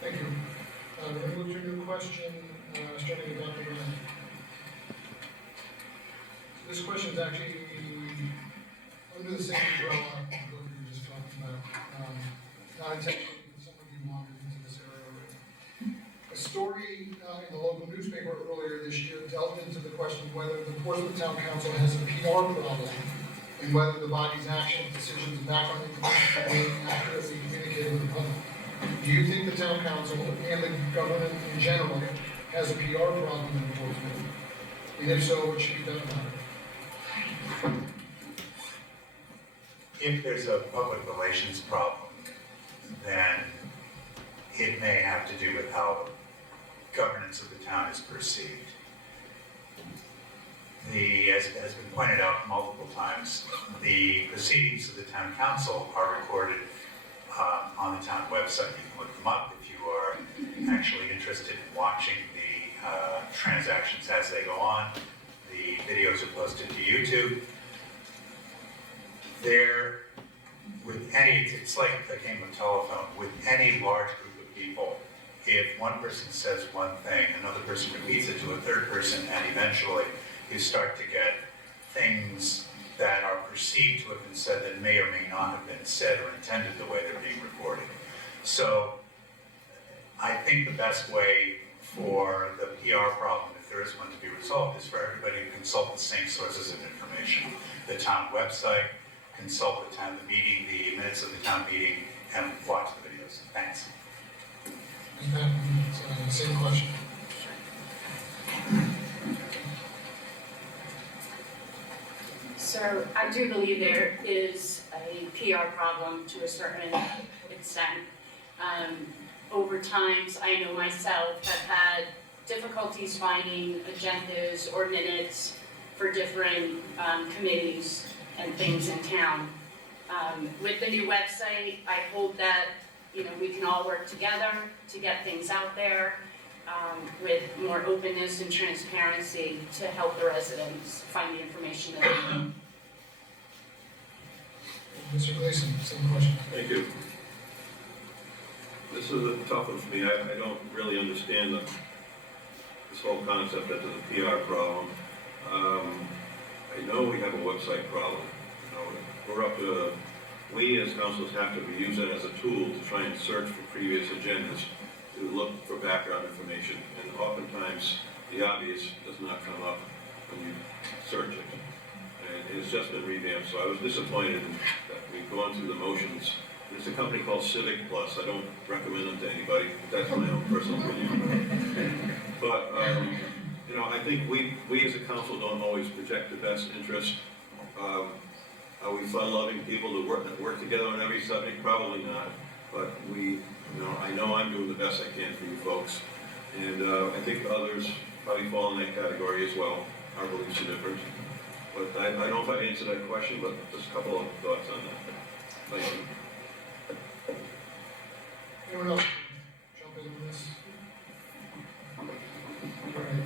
Thank you. We're going to move to a new question, starting with Dr. Ryan. This question is actually under the same umbrella of what we were just talking about. Not intentionally, but some of you wandered into this area already. A story in the local newspaper earlier this year delved into the question of whether the Portsmouth Town Council has a PR problem and whether the body's actions, decisions, and background information are being accurately communicated with the public. Do you think the Town Council and the government in general has a PR problem in Portsmouth? And if so, what should be done about it? If there's a public relations problem, then it may have to do with how governance of the town is perceived. As has been pointed out multiple times, the proceedings of the town council are recorded on the town website. You can look them up if you are actually interested in watching the transactions as they go on. The videos are posted to YouTube. It's like a game of telephone. With any large group of people, if one person says one thing, another person repeats it to a third person, and eventually you start to get things that are perceived to have been said that may or may not have been said or intended the way they're being recorded. So I think the best way for the PR problem, if there is one, to be resolved is for everybody to consult the same sources of information. The town website, consult the minutes of the town meeting, and watch the videos. Thanks. Same question. So I do believe there is a PR problem to a certain extent. Over times, I know myself have had difficulties finding agendas or minutes for different committees and things in town. With the new website, I hope that we can all work together to get things out there with more openness and transparency to help the residents find the information that they need. Mr. Gleason, same question. Thank you. This is a tough one for me. I don't really understand this whole concept that there's a PR problem. I know we have a website problem. We as councils have to use it as a tool to try and search for previous agendas, to look for background information, and oftentimes the obvious does not come up when you search it. And it's just been revamped, so I was disappointed that we've gone through the motions. There's a company called Civic Plus. I don't recommend them to anybody. That's my own personal opinion. But I think we as a council don't always project the best interest. Are we fun-loving people to work together on every subject? Probably not. But I know I'm doing the best I can for you folks, and I think others probably fall in that category as well. Our beliefs are different. But I don't know if I answered that question, but just a couple of thoughts on that. Thank you. Anyone else jump in on this? All right.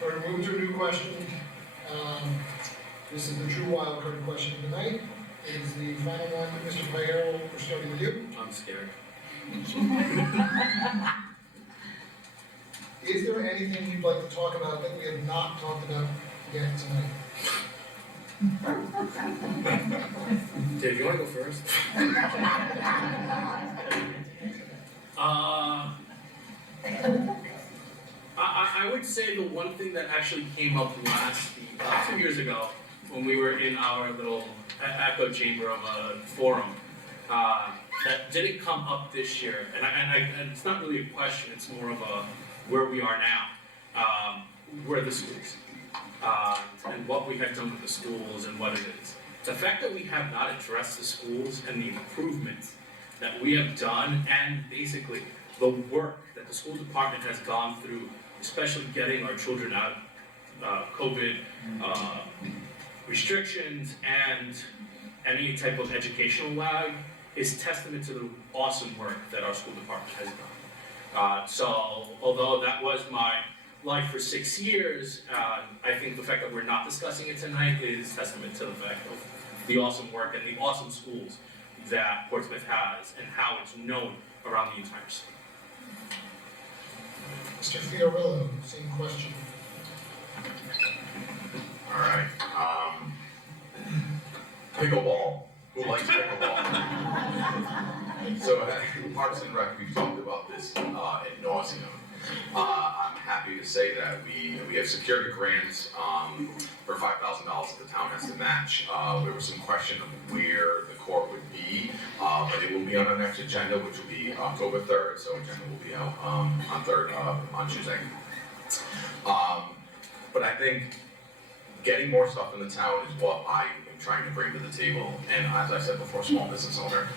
We're going to move to a new question. This is the true wild card question of the night. It is the final one. Mr. Pajero, we're starting with you. I'm scared. Is there anything you'd like to talk about that we have not talked about yet tonight? Dave, you want to go first? I would say the one thing that actually came up last 2 years ago when we were in our little echo chamber of a forum that didn't come up this year, and it's not really a question, it's more of a where we are now, where are the schools, and what we have done with the schools and what it is. The fact that we have not addressed the schools and the improvements that we have done, and basically the work that the school department has gone through, especially getting our children out of COVID restrictions and any type of educational lag, is testament to the awesome work that our school department has done. So although that was my life for 6 years, I think the fact that we're not discussing it tonight is testament to the fact of the awesome work and the awesome schools that Portsmouth has and how it's known around the entire state. Mr. Fiorillo, same question. All right. Pickleball. Who likes pickleball? So, Parks and Rec, we've talked about this ad nauseum. I'm happy to say that we have secured grants for $5,000 that the town has to match. There was some question of where the court would be, but it will be on our next agenda, which will be October 3rd. So agenda will be out on Tuesday. But I think getting more stuff in the town is what I am trying to bring to the table. And as I said before, small business owner,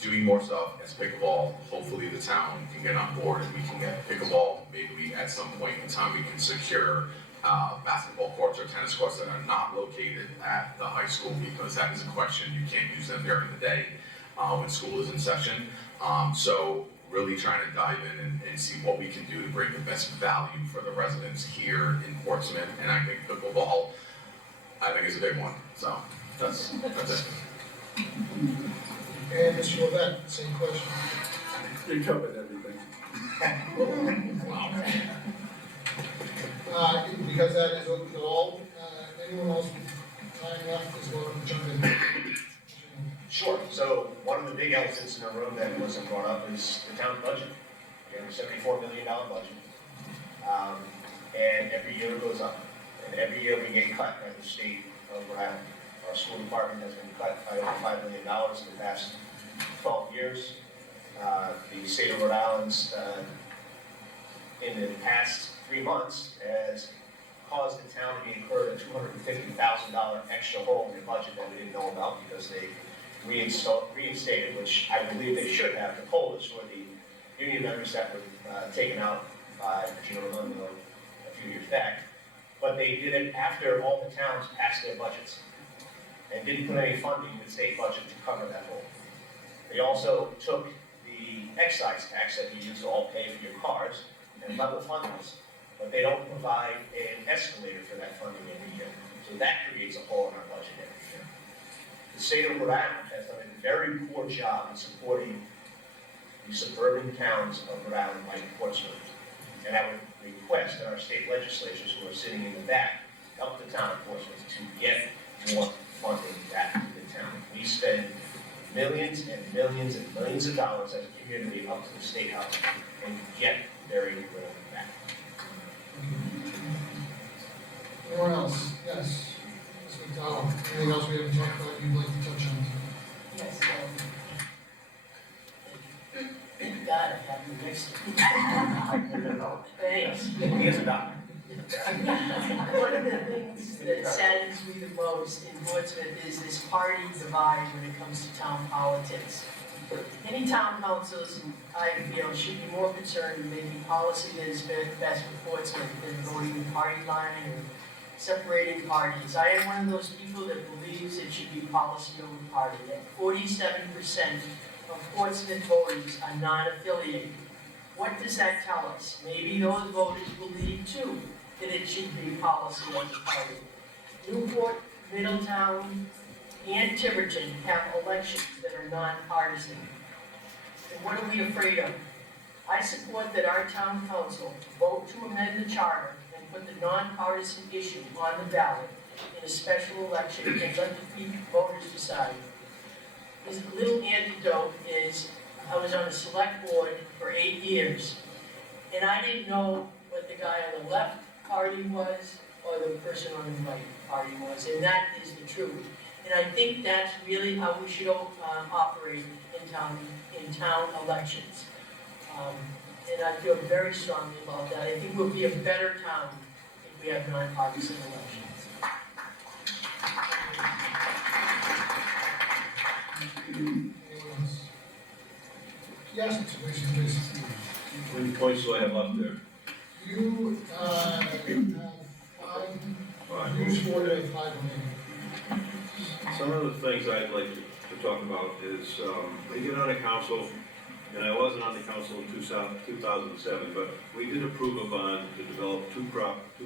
doing more stuff as pickleball. Hopefully the town can get on board and we can get pickleball. Maybe we, at some point in time, we can secure basketball courts or tennis courts that are not located at the high school, because that is a question. You can't use them during the day when school is in session. So really trying to dive in and see what we can do to bring the best value for the residents here in Portsmouth. And I think pickleball, I think, is a big one. So that's it. And Mr. Levesque, same question. You covered everything. Because that is open to all, anyone else with time left is welcome to jump in. Sure. So one of the big elephants in the room that wasn't brought up is the town budget. We have a $74 million budget. And every year it goes up. And every year we get cut by the state of Rhode Island. Our school department has been cut by over $5 million in the past 12 years. The state of Rhode Island's, in the past 3 months, has caused the town to be incurred a $250,000 extra hole in their budget that we didn't know about, because they reinstated, which I believe they should have, the COLAs for the union members that were taken out by Gina Raimondo a few years back. But they did it after all the towns passed their budgets and didn't put any funding in the state budget to cover that hole. They also took the excise tax that you use to all pay for your cars and level funded us, but they don't provide an escalator for that funding every year. So that creates a hole in our budget every year. The state of Rhode Island has done a very poor job in supporting the suburban towns of Rhode Island like Portsmouth. And I would request that our state legislatures who are sitting in the back help the town of Portsmouth to get more funding back to the town. We spend millions and millions and millions of dollars as a community up to the State House and get very little back. Anyone else? Yes. Ms. McDowell, anything else we haven't talked about you'd like to touch on? Yes, thank God I have you next to me. Thanks. He is a doctor. One of the things that saddens me the most in Portsmouth is this party divide when it comes to town politics. Any town councils, I feel, should be more concerned in making policy that is best for Portsmouth than voting the party line or separating parties. I am one of those people that believes it should be policy over party. That 47% of Portsmouth voters are non-affiliated. What does that tell us? Maybe those voters believe too that it should be policy over party. Newport, Middletown, and Tiverton have elections that are non-partisan. And what are we afraid of? I support that our town council vote to amend the charter and put the non-partisan issue on the ballot in a special election and let the people voters decide. This little anecdote is, I was on a select board for 8 years, and I didn't know what the guy on the left party was or the person on the right party was, and that is the truth. And I think that's really how we should operate in town elections. And I feel very strongly about that. I think we'll be a better town if we have nonpartisan elections. Anyone else? Yes, Mr. Mason, please. How many points do I have left there? You have 5, use 4 to 5 remaining. Some of the things I'd like to talk about is, we get on a council, and I wasn't on the council in 2007, but we did approve a bond to develop two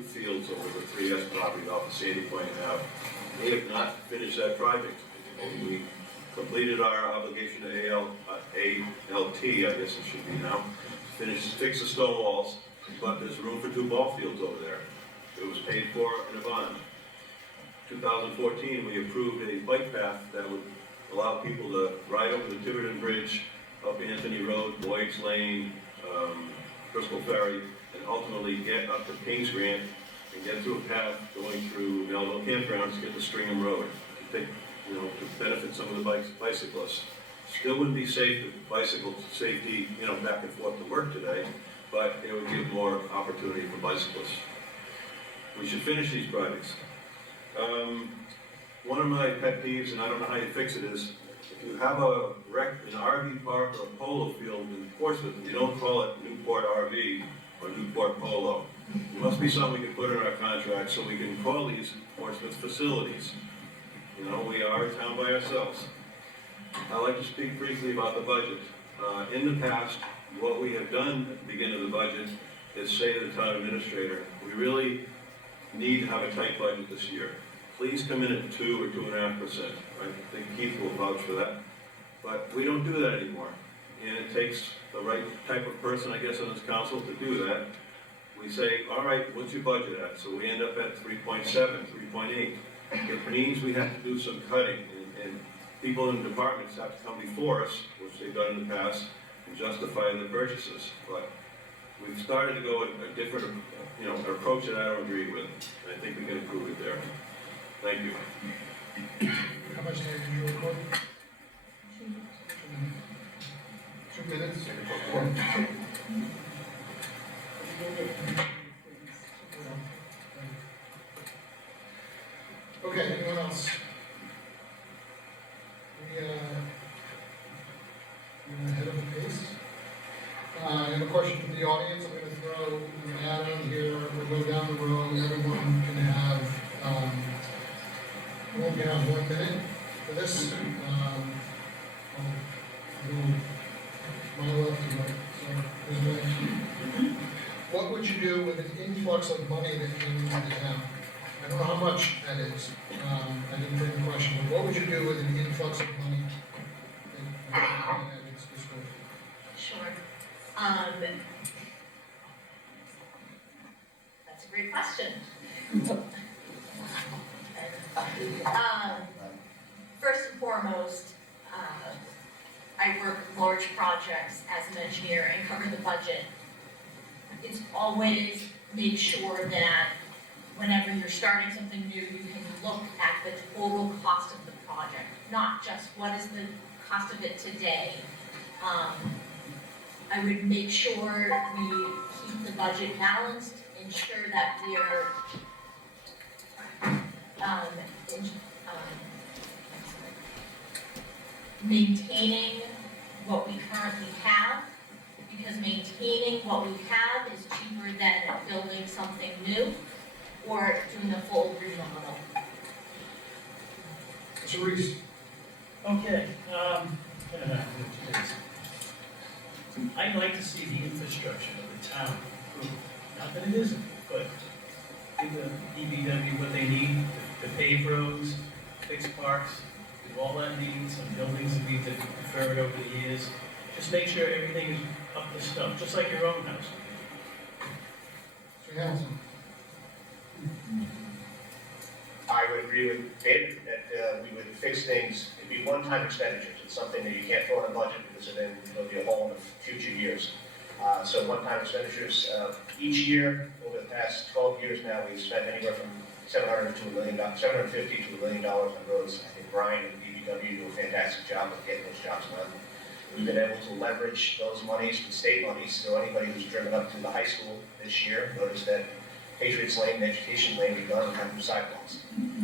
fields over the 3S property off of Sandy Point Ave. We have not finished that project. We completed our obligation to ALT, I guess it should be now, fix the stone walls, but there's room for 2 ball fields over there. It was paid for in a bond. 2014, we approved a bike path that would allow people to ride over the Tiverton Bridge, up Anthony Road, Boyd's Lane, Bristol Ferry, and ultimately get up to Kings Grant and get to a path going through Melville Campgrounds to get to Stringham Road, to take, to benefit some of the bicyclists. Still wouldn't be safe to bicycle safety, back and forth to work today, but it would give more opportunity for bicyclists. We should finish these projects. One of my pet peeves, and I don't know how you fix it, is if you have an RV park or a polo field in Portsmouth, you don't call it Newport RV or Newport Polo. There must be something we can put in our contract so we can call these Portsmouth facilities. We are a town by ourselves. I'd like to speak briefly about the budget. In the past, what we have done at the beginning of the budget is say to the town administrator, we really need to have a tight budget this year. Please come in at 2 or 2.5%. I think Keith will vouch for that. But we don't do that anymore. And it takes the right type of person, I guess, on this council to do that. We say, all right, what's your budget at? So we end up at 3.7, 3.8. It means we have to do some cutting, and people in departments have to come before us, which they've done in the past, and justify their purchases. But we've started to go a different, approach that I don't agree with. And I think we can improve it there. Thank you. How much time did you record? 2 minutes? Okay, anyone else? We're ahead of the pace. I have a question from the audience. I'm going to throw an add-on here. We'll go down the road. Everyone can have, we'll have 1 minute for this. I'll go my left to right. So, there's one. What would you do with an influx of money that came into the town? I don't know how much that is. I didn't bring the question, but what would you do with an influx of money that at its disposal? Sure. That's a great question. First and foremost, I work large projects as an engineer and cover the budget. It's always make sure that whenever you're starting something new, you can look at the total cost of the project, not just what is the cost of it today. I would make sure we keep the budget balanced, ensure that we are maintaining what we currently have, because maintaining what we have is cheaper than building something new or doing a full remodel. Mr. Reese. Okay, I'd like to see the infrastructure of the town improved. Not that it isn't, but give the DPW what they need to pave roads, fix parks, do all that needs, some buildings that we've deferred over the years. Just make sure everything is up to snuff, just like your own house. Mr. Hamilton. I would agree with David that we would fix things, it'd be one-time expenditures. It's something that you can't throw in a budget because then there'll be a hole in the future years. So one-time expenditures, each year, over the past 12 years now, we've spent anywhere from $750 to $1 million on roads. I think Brian and DPW do a fantastic job of getting those jobs done. We've been able to leverage those monies with state monies, so anybody who's driven up to the high school this year noticed that Patriots Lane and Education Lane were done on sidewalks.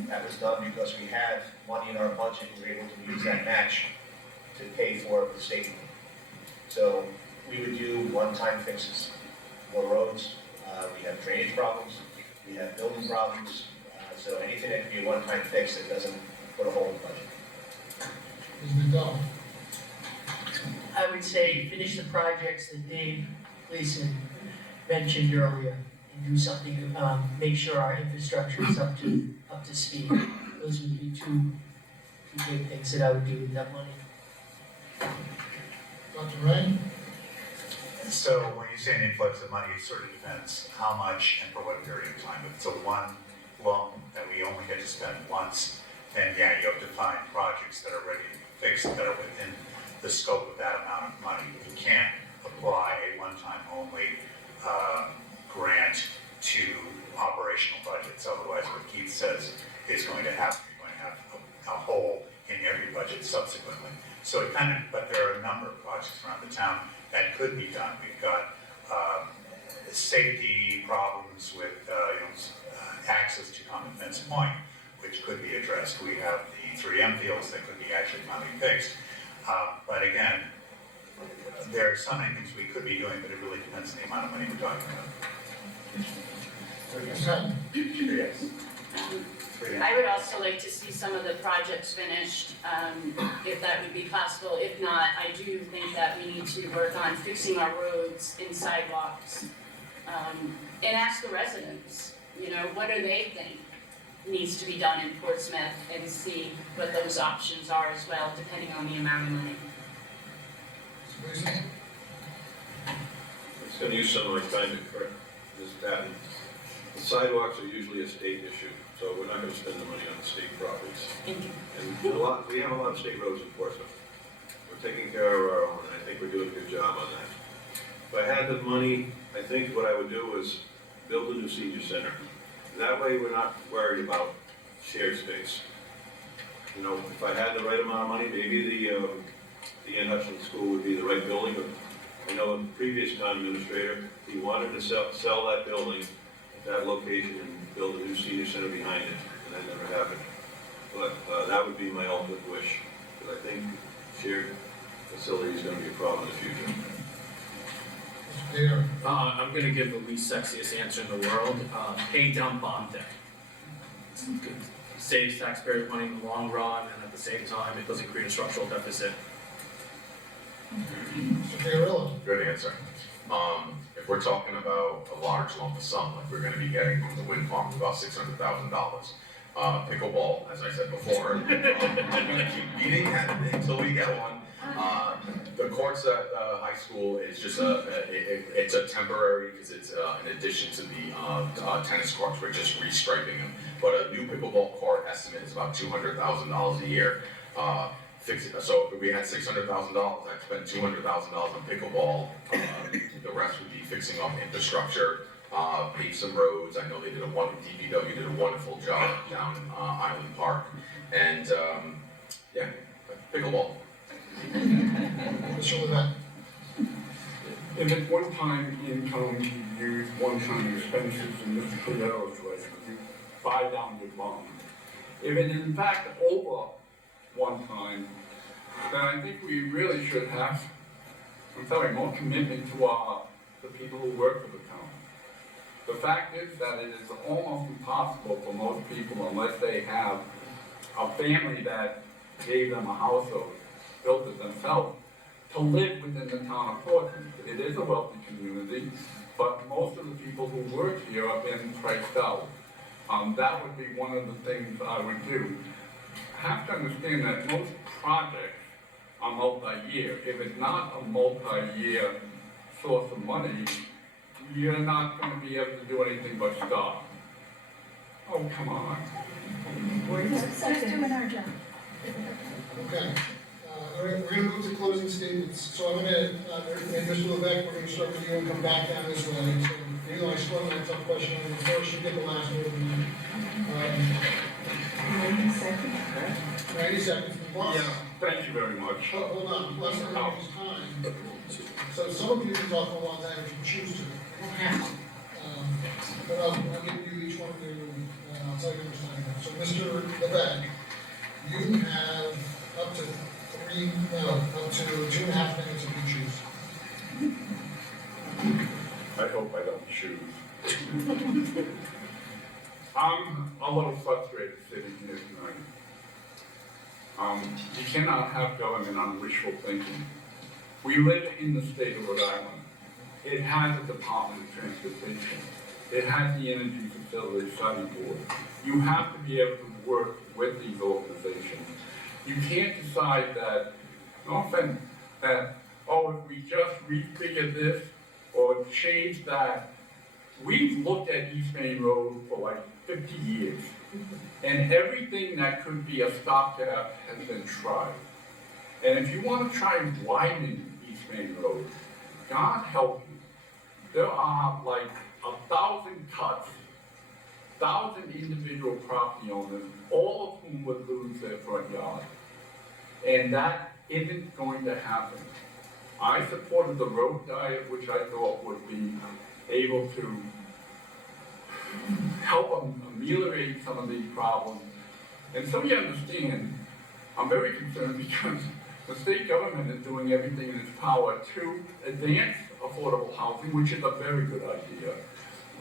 That was done because we had money in our budget and we were able to use that match to pay for the state money. So we would do one-time fixes. More roads, we have drainage problems, we have building problems, so anything that could be a one-time fix that doesn't put a hole in the budget. Ms. McDowell. I would say finish the projects that Dave Gleason mentioned earlier and do something to make sure our infrastructure is up to speed. Those would be two good things that I would do with that money. Dr. Ray? So when you say an influx of money, it sort of depends how much and for what period of time. If it's a one loan that we only get to spend once, then yeah, you have to find projects that are ready to be fixed, that are within the scope of that amount of money. You can't apply a one-time only grant to operational budgets. Otherwise, what Keith says is going to have a hole in every budget subsequently. So it kind of, but there are a number of projects around the town that could be done. We've got safety problems with access to Common Fence Point, which could be addressed. We have the 3M fields that could be actually finally fixed. But again, there are so many things we could be doing, but it really depends on the amount of money we're talking about. Yes. I would also like to see some of the projects finished, if that would be possible. If not, I do think that we need to work on fixing our roads and sidewalks. And ask the residents, what do they think needs to be done in Portsmouth, and see what those options are as well, depending on the amount of money. It's gonna use some of my time to correct this pattern. The sidewalks are usually a state issue, so we're not gonna spend the money on the state properties. Thank you. And we have a lot of state roads in Portsmouth. We're taking care of our own, and I think we're doing a good job on that. If I had the money, I think what I would do is build a new senior center. That way, we're not worried about shared space. If I had the right amount of money, maybe the Ann Hutchinson School would be the right building, but I know the previous town administrator, he wanted to sell that building at that location and build a new senior center behind it, and that never happened. But that would be my ultimate wish, because I think shared facility is gonna be a problem in the future. I'm gonna give the least sexiest answer in the world, pay down bond debt. Saves taxpayer money in the long run, and at the same time, it doesn't create a structural deficit. Good answer. If we're talking about a large lump of sum, like we're gonna be getting from the wind farm, about $600,000. Pickleball, as I said before, I'm gonna keep beating that until we get one. The courts at high school is just it's a temporary, because it's in addition to the tennis courts, we're just restriping them. But a new pickleball court estimate is about $200,000 a year. So if we had $600,000, I'd spend $200,000 on pickleball. The rest would be fixing up infrastructure, pave some roads. I know DPW did a wonderful job down in Island Park, and yeah, pickleball. Mr. Levesque? If it's one-time income, you use one-time expenses, and Mr. Cordero was right, you buy down your bond. If it is in fact over one time, then I think we really should have, more commitment to the people who work for the town. The fact is that it is almost impossible for most people, unless they have a family that gave them a house or built it themselves, to live within the town of Portsmouth. It is a wealthy community, but most of the people who work here have been priced out. That would be one of the things I would do. Have to understand that most projects are multi-year. If it's not a multi-year source of money, you're not going to be able to do anything but start. Oh, come on. We're doing our job. Okay. All right, we're going to move to closing statements. So I'm going to, Mr. Levesque, we're going to start with you and come back down this way. So, I sprung that tough question on you first. You get the last word. 90 seconds. 90 seconds. Plus, Yeah, thank you very much. hold on. Plus, everybody's time. So some of you can talk for a long time if you choose to. But I'll give you each one of you, and I'll tell you how much time you have. So, Mr. Levesque, you have up to 2.5 minutes if you choose. I hope I don't choose. I'm a little frustrated sitting here tonight. You cannot have government on wishful thinking. We live in the state of Rhode Island. It has a Department of Transportation. It has the Energy Facility Study Board. You have to be able to work with these organizations. You can't decide that, no offense, that, oh, if we just refigure this or change that. We've looked at East Main Road for like 50 years, and everything that could be a stopgap has been tried. And if you want to try and widen East Main Road, God help you, there are like 1,000 cuts, 1,000 individual property owners, all of whom would lose their front yard. And that isn't going to happen. I supported the road diet, which I thought would be able to help ameliorate some of these problems. And so you understand, I'm very concerned because the state government is doing everything in its power to advance affordable housing, which is a very good idea.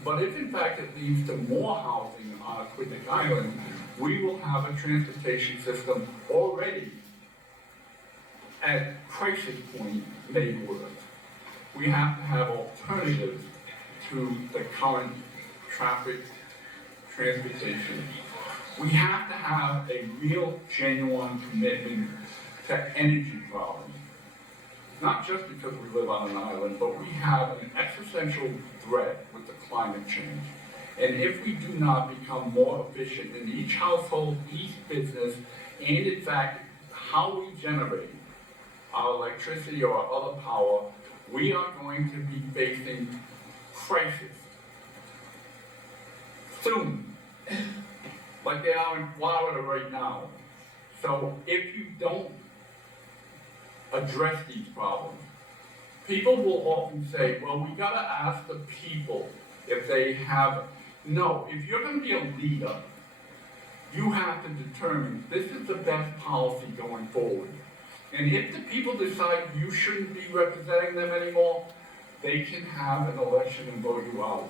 But if in fact it leads to more housing on Aquidneck Island, we will have a transportation system already at crisis point neighborhoods. We have to have alternatives to the current traffic transportation. We have to have a real, genuine commitment to energy problems. Not just because we live on an island, but we have an existential threat with the climate change. And if we do not become more efficient in each household, each business, and in fact, how we generate our electricity or our other power, we are going to be facing crisis soon, like they are in Florida right now. So if you don't address these problems, people will often say, well, we gotta ask the people if they have, no, if you're gonna be a leader, you have to determine this is the best policy going forward. And if the people decide you shouldn't be representing them anymore, they can have an election and vote you out.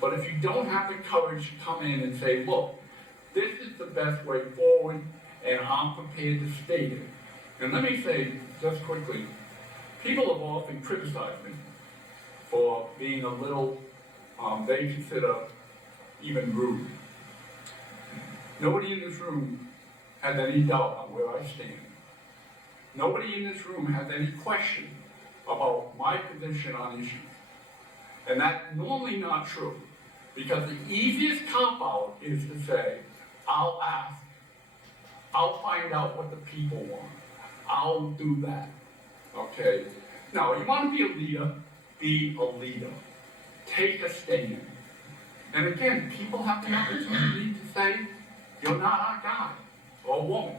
But if you don't have the courage to come in and say, look, this is the best way forward, and I'm prepared to state it. And let me say, just quickly, people have often criticized me for being a little, they consider even rude. Nobody in this room has any doubt on where I stand. Nobody in this room has any question about my position on issues. And that's normally not true, because the easiest cop-out is to say, I'll ask, I'll find out what the people want, I'll do that, okay? Now, you want to be a leader, be a leader. Take a stand. And again, people have the opportunity to say, you're not our guy or woman.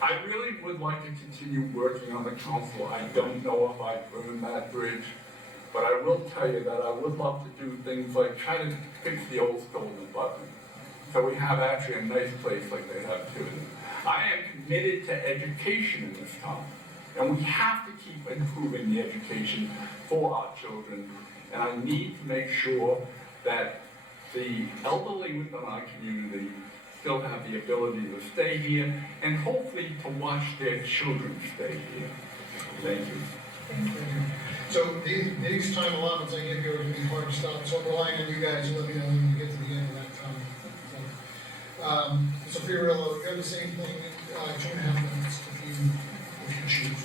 I really would like to continue working on the council. I don't know if I've burned that bridge, but I will tell you that I would love to do things like try to fix the old stolen button. So we have actually a nice place like they have too. I am committed to education in this town, and we have to keep improving the education for our children. And I need to make sure that the elderly within our community still have the ability to stay here and hopefully to watch their children stay here. Thank you. Thank you. So these time allotments I give you are going to be hard to stop, so I'm relying on you guys to let me know when we get to the end of that time. So for your you have the same thing, 2.5 minutes if you choose.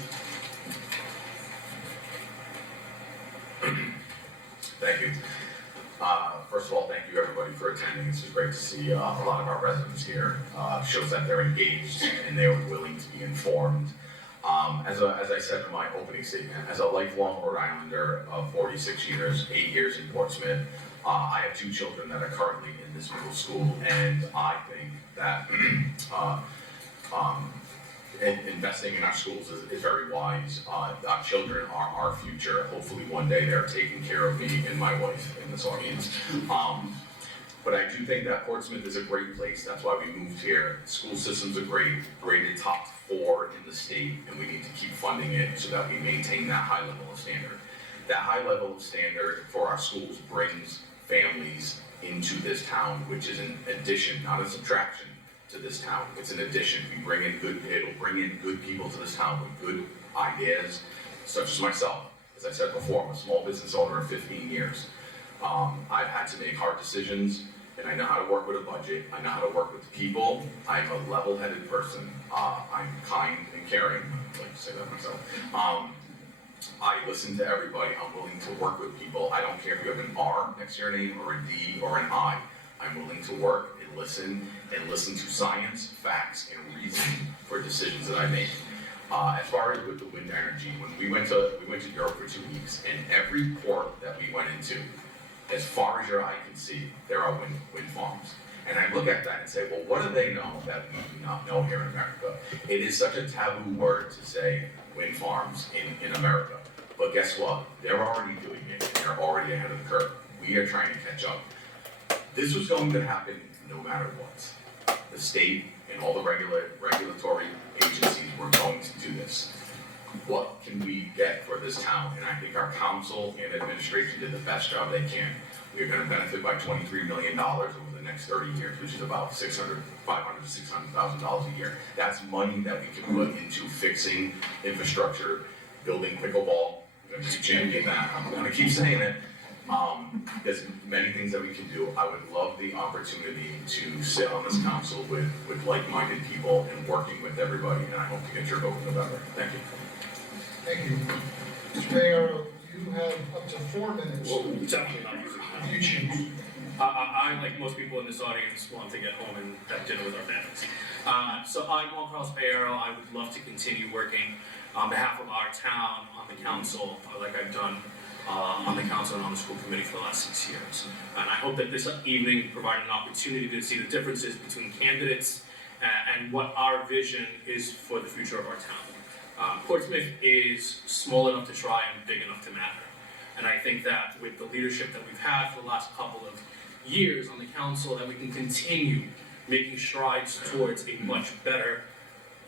Thank you. First of all, thank you everybody for attending. This is great to see a lot of our residents here. Shows that they're engaged and they're willing to be informed. As I said in my opening statement, as a lifelong Rhode Islander of 46 years, 8 years in Portsmouth, I have 2 children that are currently in this middle school, and I think that investing in our schools is very wise. Our children are our future. Hopefully one day they're taking care of me and my wife in this audience. But I do think that Portsmouth is a great place. That's why we moved here. School systems are great, rated top 4 in the state, and we need to keep funding it so that we maintain that high level of standard. That high level of standard for our schools brings families into this town, which is an addition, not a subtraction, to this town. It's an addition. It'll bring in good people to this town with good ideas, such as myself. As I said before, I'm a small business owner of 15 years. I've had to make hard decisions, and I know how to work with a budget, I know how to work with people, I'm a level-headed person, I'm kind and caring, I like to say that myself. I listen to everybody, I'm willing to work with people, I don't care if you have an R next to your name, or a D, or an I. I'm willing to work and listen to science, facts, and reason for decisions that I make. As far as with the wind energy, when we went to Europe for 2 weeks, and every port that we went into, as far as your eye can see, there are wind farms. And I look at that and say, well, what do they know that we do not know here in America? It is such a taboo word to say wind farms in America. But guess what? They're already doing it, and they're already ahead of the curve. We are trying to catch up. This was going to happen no matter what. The state and all the regulatory agencies were going to do this. What can we get for this town? And I think our council and administration did the best job they can. We are going to benefit by $23 million over the next 30 years, which is about $500,000 to $600,000 a year. That's money that we can put into fixing infrastructure, building pickleball. I'm going to keep championing that. I'm going to keep saying it. There's many things that we can do. I would love the opportunity to sit on this council with like-minded people and working with everybody, and I hope to get your vote in November. Thank you. Thank you. Mr. Mayor, you have up to 4 minutes. Well, definitely not using that. If you choose. I, like most people in this audience, want to get home and have dinner with our families. So I'm Juan Carlos Payero. I would love to continue working on behalf of our town, on the council, like I've done on the council and on the school committee for the last 6 years. And I hope that this evening provided an opportunity to see the differences between candidates and what our vision is for the future of our town. Portsmouth is small enough to try and big enough to matter. And I think that with the leadership that we've had for the last couple of years on the council, that we can continue making strides towards a much better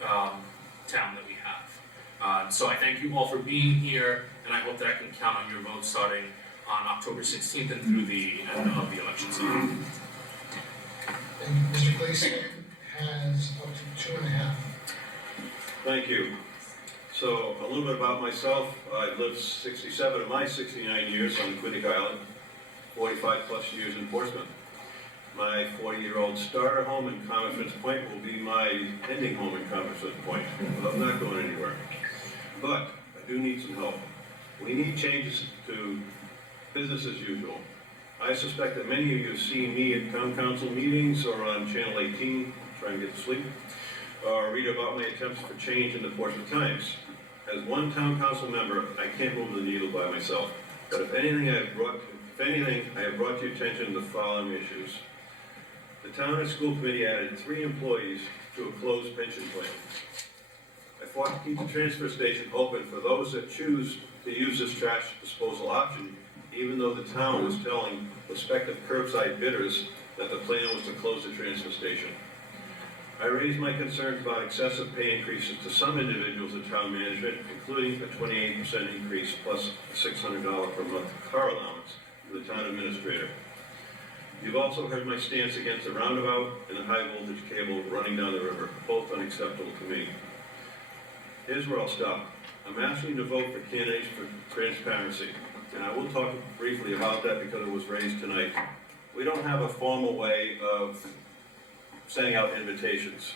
town that we have. So I thank you all for being here, and I hope that I can count on your vote starting on October 16th and through the end of the election season. And Mr. Gleason has up to 2.5. Thank you. So a little bit about myself. I've lived 67 of my 69 years on Quinnipiac Island, 45 plus years in Portsmouth. My 40-year-old starter home in Conference Point will be my ending home in Conference Point. I'm not going anywhere. But I do need some help. We need changes to business as usual. I suspect that many of you have seen me at town council meetings or on Channel 18, trying to get to sleep, or read about my attempts for change in the Portsmouth Times. As one town council member, I can't move the needle by myself. But if anything, I have brought to your attention the following issues. The town and school committee added 3 employees to a closed pension plan. I fought to keep the transfer station open for those that choose to use this trash disposal option, even though the town was telling prospective curbside bidders that the plan was to close the transfer station. I raised my concerns about excessive pay increases to some individuals in town management, including a 28% increase plus a $600 per month car allowance for the town administrator. You've also heard my stance against the roundabout and the high voltage cable running down the river, both unacceptable to me. Here's where I'll stop. I'm asking you to vote for candidates for transparency, and I will talk briefly about that because it was raised tonight. We don't have a formal way of sending out invitations.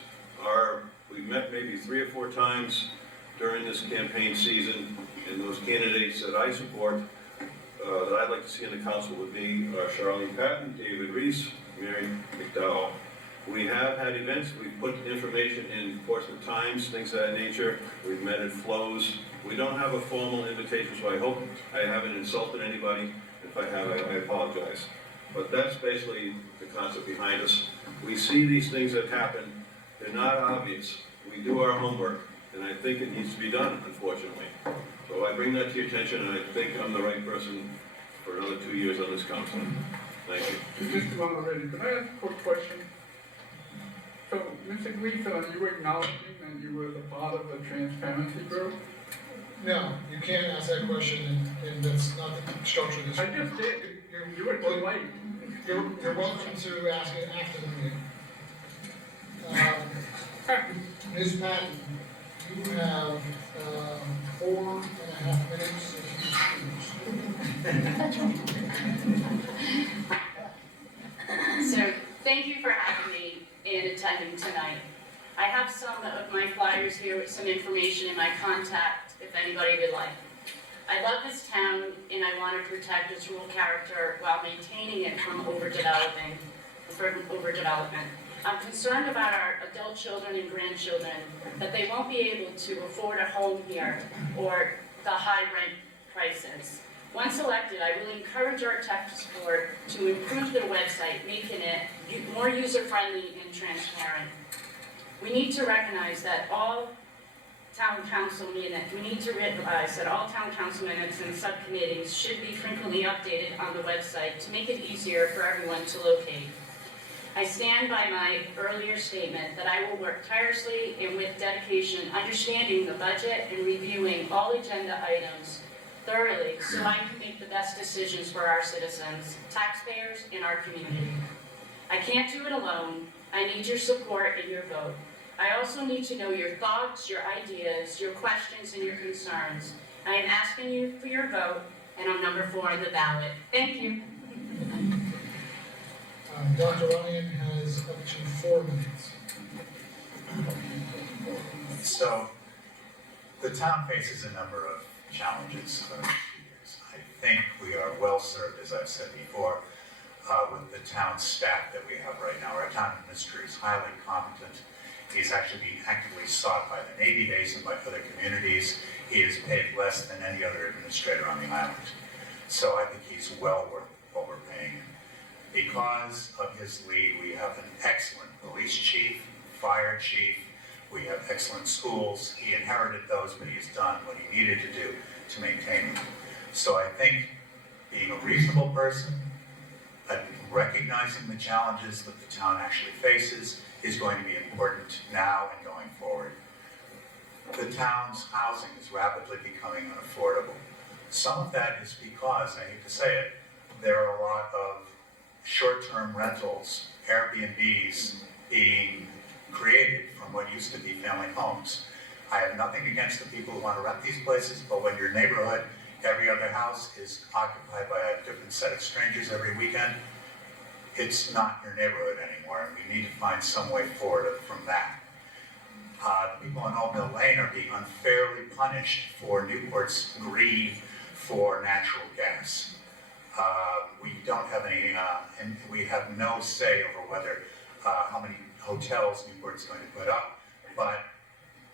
We've met maybe 3 or 4 times during this campaign season, and those candidates that I support, that I'd like to see in the council would be Charlene Patton, David Reese, Mary McDowell. We have had events, we've put information in Portsmouth Times, things of that nature. We've met at flows. We don't have a formal invitation, so I hope I haven't insulted anybody. If I have, I apologize. But that's basically the concept behind us. We see these things that happen. They're not obvious. We do our homework, and I think it needs to be done, unfortunately. So I bring that to your attention, and I think I'm the right person for another 2 years on this council. Thank you. Mr. Moderator, can I ask a quick question? So, Mr. Gleason, are you acknowledging that you were the part of the transparency group? No, you can't ask that question, and that's not the structure of this. I just did. You were too late. You're welcome to ask it after the meeting. Ms. Patton, you have 4.5 minutes if you choose. So tonight. I have some of my flyers here with some information in my contact, if anybody would like. I love this town and I want to protect its rural character while maintaining it from overdevelopment. I'm concerned about our adult children and grandchildren, that they won't be able to afford a home here or the high rent prices. Once elected, I will encourage our tech support to improve their website, making it more user-friendly and transparent. We need to recognize that all town council minutes and subcommittees should be frequently updated on the website to make it easier for everyone to locate. I stand by my earlier statement that I will work tirelessly and with dedication, understanding the budget and reviewing all agenda items thoroughly so I can make the best decisions for our citizens, taxpayers, and our community. I can't do it alone. I need your support and your vote. I also need to know your thoughts, your ideas, your questions, and your concerns. I am asking you for your vote, and I'm number 4 on the ballot. Thank you. Dr. Ryan has up to 4 minutes. So, the town faces a number of challenges for the next few years. I think we are well served, as I've said before, with the town staff that we have right now. Our town administrator is highly competent. He's actually being actively sought by the Navy base and by other communities. He is paid less than any other administrator on the island. So I think he's well worth what we're paying him. Because of his lead, we have an excellent police chief, fire chief, we have excellent schools. He inherited those, but he's done what he needed to do to maintain them. So I think being a reasonable person, recognizing the challenges that the town actually faces is going to be important now and going forward. The town's housing is rapidly becoming unaffordable. Some of that is because, I hate to say it, there are a lot of short-term rentals, Airbnbs, being created from what used to be family homes. I have nothing against the people who want to rent these places, but when your neighborhood, every other house is occupied by a different set of strangers every weekend, it's not your neighborhood anymore, and we need to find some way forward from that. People in Old Mill Lane are being unfairly punished for Newport's greed for natural gas. We don't have any, and we have no say over whether, how many hotels Newport's going to put up, but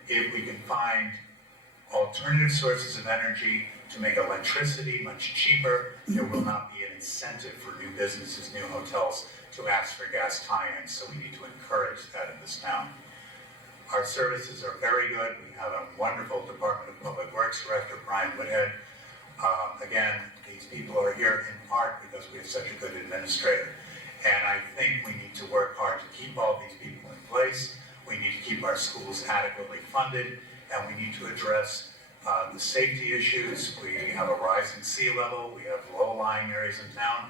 if we can find alternative sources of energy to make electricity much cheaper, there will not be an incentive for new businesses, new hotels to ask for gas tie-ins, so we need to encourage that in this town. Our services are very good. We have a wonderful Department of Public Works Director, Brian Woodhead. Again, these people are here in part because we have such a good administrator. And I think we need to work hard to keep all these people in place. We need to keep our schools adequately funded, and we need to address the safety issues. We have a rising sea level. We have low-lying areas in town.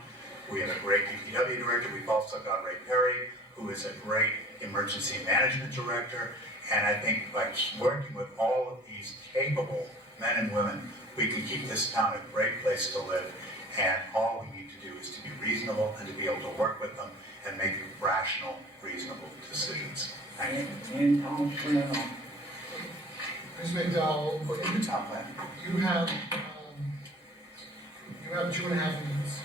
We have a great DPW director. We've also got Ray Perry, who is a great emergency management director. And I think by working with all of these capable men and women, we can keep this town a great place to live. And all we need to do is to be reasonable and to be able to work with them and make rational, reasonable decisions. Thank you. Ms. McDowell, In the town plan. you have 2.5 minutes.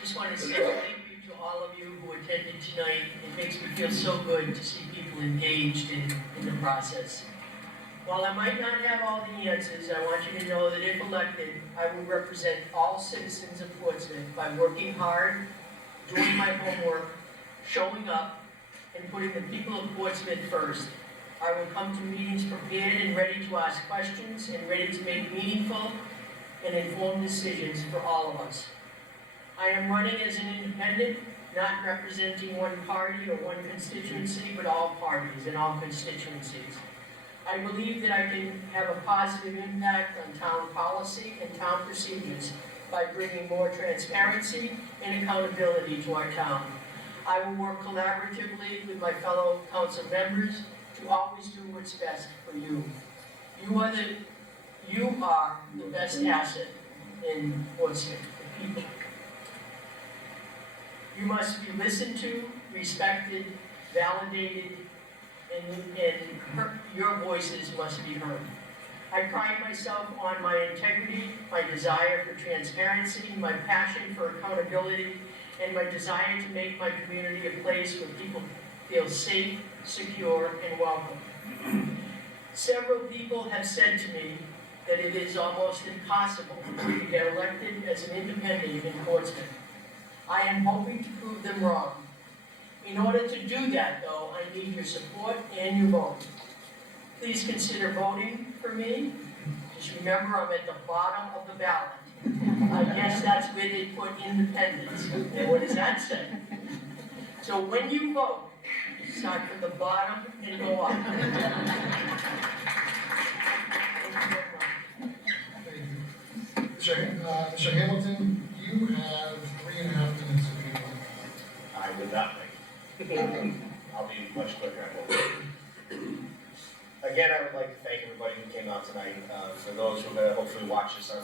Just want to say thank you to all of you who attended tonight. It makes me feel so good to see people engaged in the process. While I might not have all the answers, I want you to know that if elected, I will represent all citizens of Portsmouth by working hard, doing my homework, showing up, and putting the people of Portsmouth first. I will come to meetings prepared and ready to ask questions and ready to make meaningful and informed decisions for all of us. I am running as an independent, not representing one party or one constituency, but all parties and all constituencies. I believe that I can have a positive impact on town policy and town procedures by bringing more transparency and accountability to our town. I will work collaboratively with my fellow council members to always do what's best for you. You are the best asset in Portsmouth, the people. You must be listened to, respected, validated, and your voices must be heard. I pride myself on my integrity, my desire for transparency, my passion for accountability, and my desire to make my community a place where people feel safe, secure, and welcome. Several people have said to me that it is almost impossible to get elected as an independent in Portsmouth. I am hoping to prove them wrong. In order to do that, though, I need your support and your vote. Please consider voting for me. Just remember, I'm at the bottom of the ballot. I guess that's where they put independence. And what does that say? So when you vote, start from the bottom and go up. Thank you very much. Thank you. Mr. Hamilton, you have 3.5 minutes if you want. I would not make. I'll be much quicker, I hope. Again, I would like to thank everybody who came out tonight. For those who are going to hopefully watch this on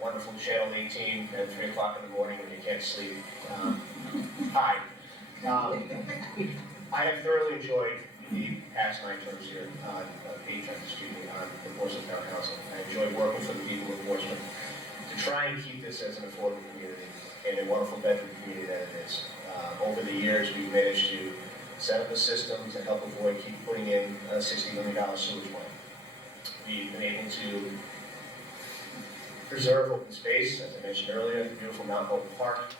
wonderful Channel 18 at 3 o'clock in the morning when you can't sleep. Hi. I have thoroughly enjoyed the past 9 terms here, 8 terms, excuse me, on the Portsmouth Town Council. I enjoyed working for the people of Portsmouth to try and keep this as an affordable community and a wonderful bedroom community that it is. Over the years, we've managed to set up a system to help avoid keep putting in a $60 million sewage plant. We've been able to preserve open space, as I mentioned earlier, the beautiful Mount Hope Park.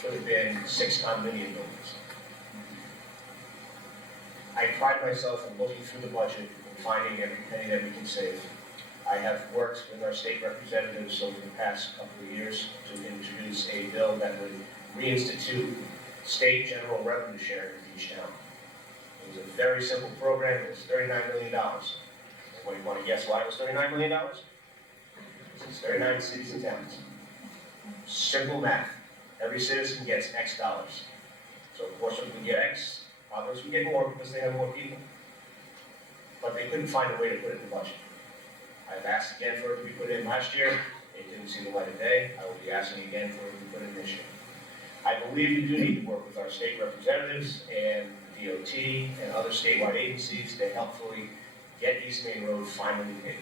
Could have been 6 condominium buildings. I pride myself in looking through the budget and finding every penny that we can save. I have worked with our state representatives over the past couple of years to introduce a bill that would reinstitute state general revenue sharing in each town. It was a very simple program. It was $39 million. Anybody want to guess why it was $39 million? Because it's 39 cities and towns. Simple math. Every citizen gets X dollars. So of course, if we get X, others would get more because they have more people. But they couldn't find a way to put it in the budget. I've asked again for it to be put in last year. It didn't see the light of day. I will be asking again for it to be put in this year. I believe we do need to work with our state representatives and the DOT and other statewide agencies to helpfully get East Main Road finally paved.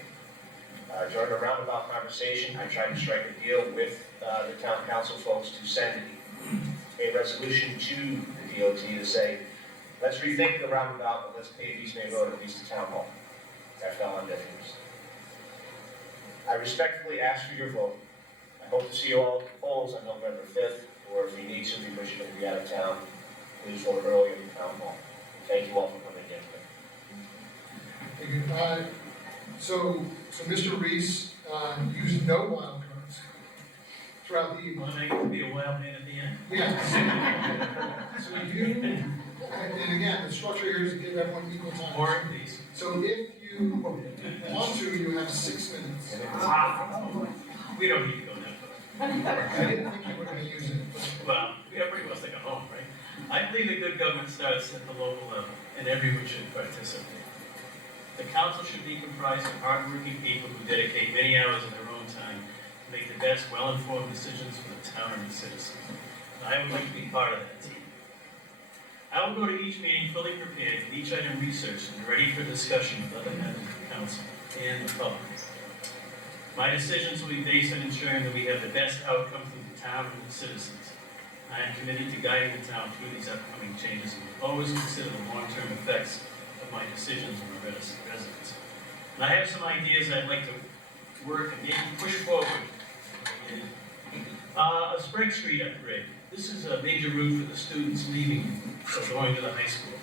During a roundabout conversation, I tried to strike a deal with the town council folks to send a resolution to the DOT to say, let's rethink the roundabout, but let's pave East Main Road at least to town hall. That fell on deaf ears. I respectfully ask for your vote. I hope to see you all at the polls on November 5th, or if you need to, because you're going to be out of town, please vote early at the town hall. Thank you all for coming in. Thank you. So Mr. Reese used no wild cards throughout the evening. Want to make it be a wild man at the end? Yes. So you, and again, the structure here is to give everyone equal time. War and peace. So if you want to, you have 6 minutes. We don't need to go that far. I didn't think you were going to use it. Well, we have pretty much like a home, right? I believe that good government starts at the local level, and everyone should participate. The council should be comprised of hardworking people who dedicate many hours of their own time to make the best, well-informed decisions for the town and the citizens. And I would like to be part of that team. I will go to each meeting fully prepared, with each item researched and ready for discussion with other members of the council and the public. My decisions will be based on ensuring that we have the best outcome for the town and the citizens. I am committed to guiding the town through these upcoming changes and will always consider the long-term effects of my decisions on the residents. And I have some ideas I'd like to work and maybe push forward. A Sprague Street upgrade. This is a major route for the students leaving or going to the high school.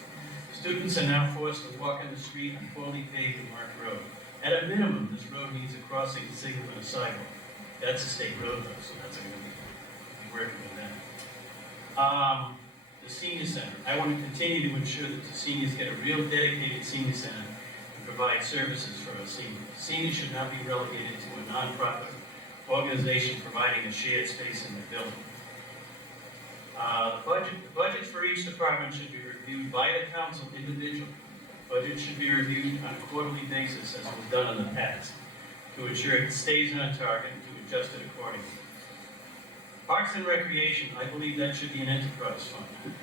Students are now forced to walk on the street on poorly paved and marked road. At a minimum, this road needs a crossing signal and a sidewalk. That's a state road though, so that's going to be working with that. The senior center. I want to continue to ensure that the seniors get a real dedicated senior center and provide services for our seniors. Seniors should not be relegated to a nonprofit organization providing a shared space in the building. The budgets for each department should be reviewed by the council individually. Budget should be reviewed on a quarterly basis as was done in the past to ensure it stays on target and to adjust it accordingly. Parks and Recreation, I believe that should be an enterprise fund.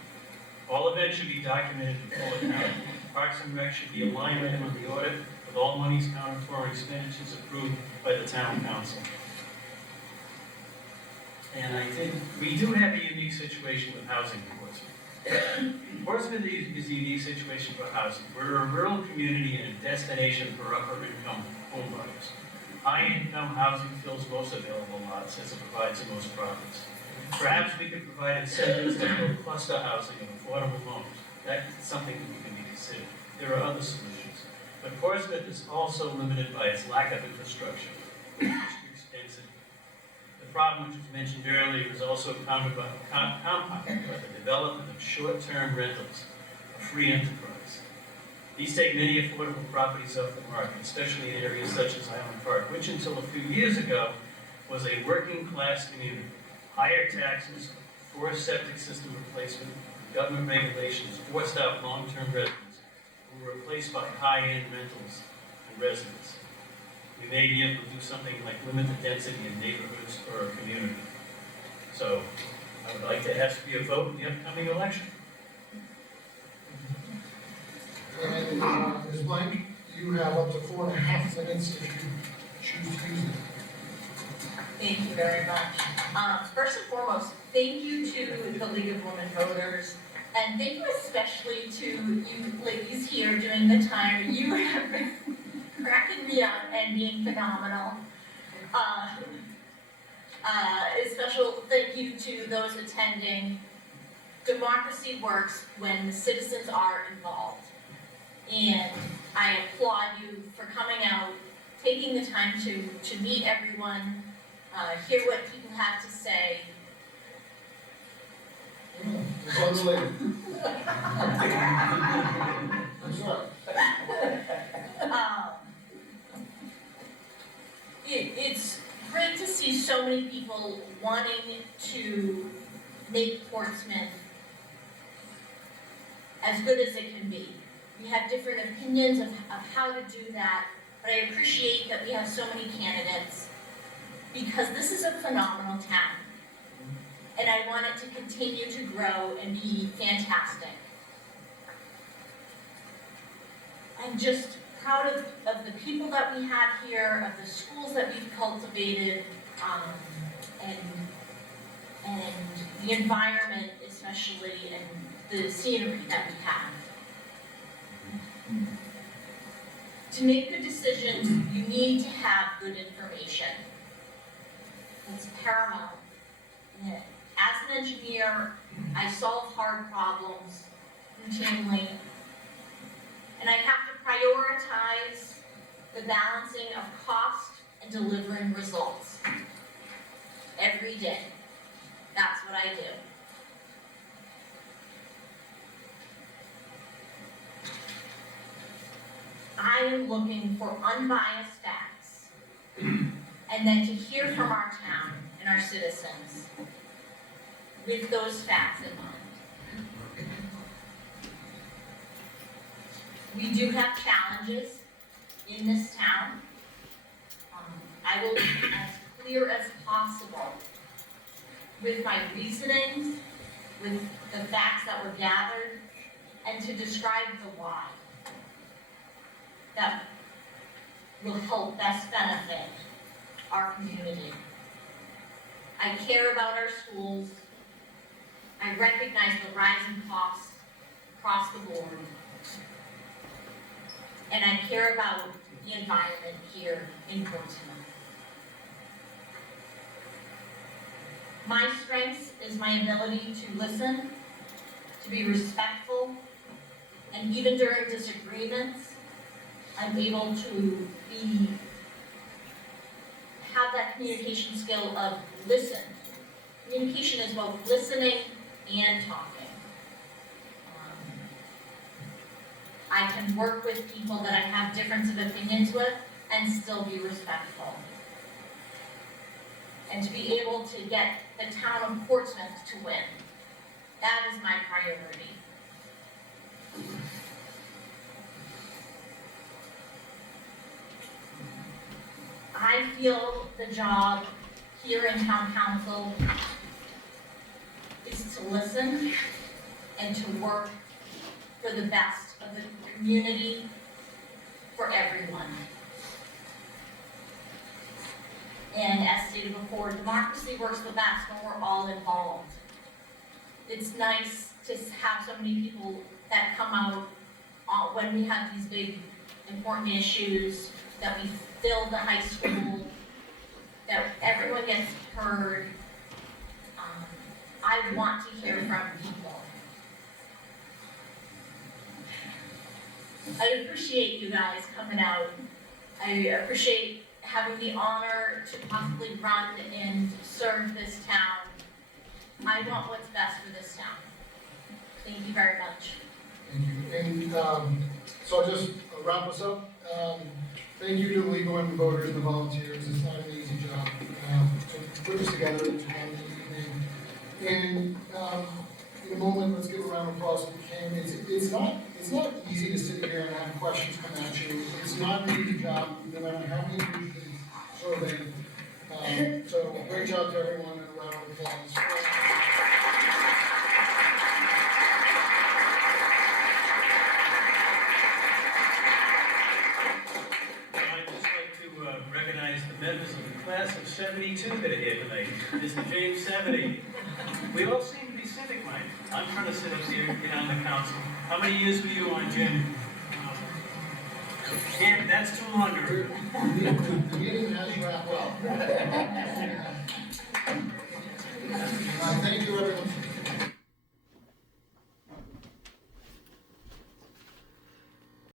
All events should be documented in full account. Parks and Rec should be a line item on the audit, with all monies accounted for and expenditures approved by the town council. And we do have a unique situation with housing in Portsmouth. Portsmouth is a unique situation for housing. We're a rural community and a destination for upper income home buyers. High income housing fills most available lots as it provides the most profits. Perhaps we could provide incentives to build cluster housing and affordable homes. That's something that we can be considered. There are other solutions. But Portsmouth is also limited by its lack of infrastructure, increased density. The problem, which was mentioned earlier, is also compounded by the development of short-term rentals, a free enterprise. These take many affordable properties off the market, especially in areas such as Island Park, which until a few years ago was a working-class community. Higher taxes, forced septic system replacement, government regulations forced out long-term residents who were replaced by high-end rentals and residents. We may be able to do something like limit the density in neighborhoods or a community. So I would like to ask for your vote in the upcoming election. And Ms. Blank, you have up to 4.5 minutes if you choose to use it. Thank you very much. First and foremost, thank you to the League of Women Voters, and thank you especially to you ladies here during the time. You have been cracking me up and being phenomenal. A special thank you to those attending. Democracy works when the citizens are involved. And I applaud you for coming out, taking the time to meet everyone, hear what people have to say. It's unrelated. I'm sorry. It's great to see so many people wanting to make Portsmouth as good as it can be. We have different opinions of how to do that, but I appreciate that we have so many candidates because this is a phenomenal town. And I want it to continue to grow and be fantastic. I'm just proud of the people that we have here, of the schools that we've cultivated, and the environment especially, and the scenery that we have. To make good decisions, you need to have good information. It's paramount. As an engineer, I solve hard problems routinely, and I have to prioritize the balancing of cost and delivering results every day. That's what I do. I am looking for unbiased facts, and then to hear from our town and our citizens with those facts in mind. We do have challenges in this town. I will be as clear as possible with my reasonings, with the facts that were gathered, and to describe the why that will help best benefit our community. I care about our schools. I recognize the rising costs across the board. And I care about the environment here in Portsmouth. My strength is my ability to listen, to be respectful, and even during disagreements, I'm able to have that communication skill of listen. Communication is both listening and talking. I can work with people that I have difference of opinions with and still be respectful. And to be able to get the town of Portsmouth to win. That is my priority. I feel the job here in town council is to listen and to work for the best of the community, for everyone. And as stated before, democracy works the best when we're all involved. It's nice to have so many people that come out when we have these big important issues, that we fill the high school, that everyone gets heard. I want to hear from people. I appreciate you guys coming out. I appreciate having the honor to possibly run and serve this town. I want what's best for this town. Thank you very much. Thank you. And so I'll just wrap us up. Thank you to the legal and the voters and the volunteers. It's not an easy job to put this together into one evening. And in a moment, let's give a round of applause to Kim. It's not easy to sit here and have questions come at you. It's not an easy job, no matter how many years you've served in. So great job to everyone, and a round of applause. I'd just like to recognize the members of the class of 72 that are here tonight. Mr. James 70. We all seem to be civic-minded. I'm trying to sit up here, get on the council. How many years were you on, Jim? Jim, that's 200. The meeting has wrapped up.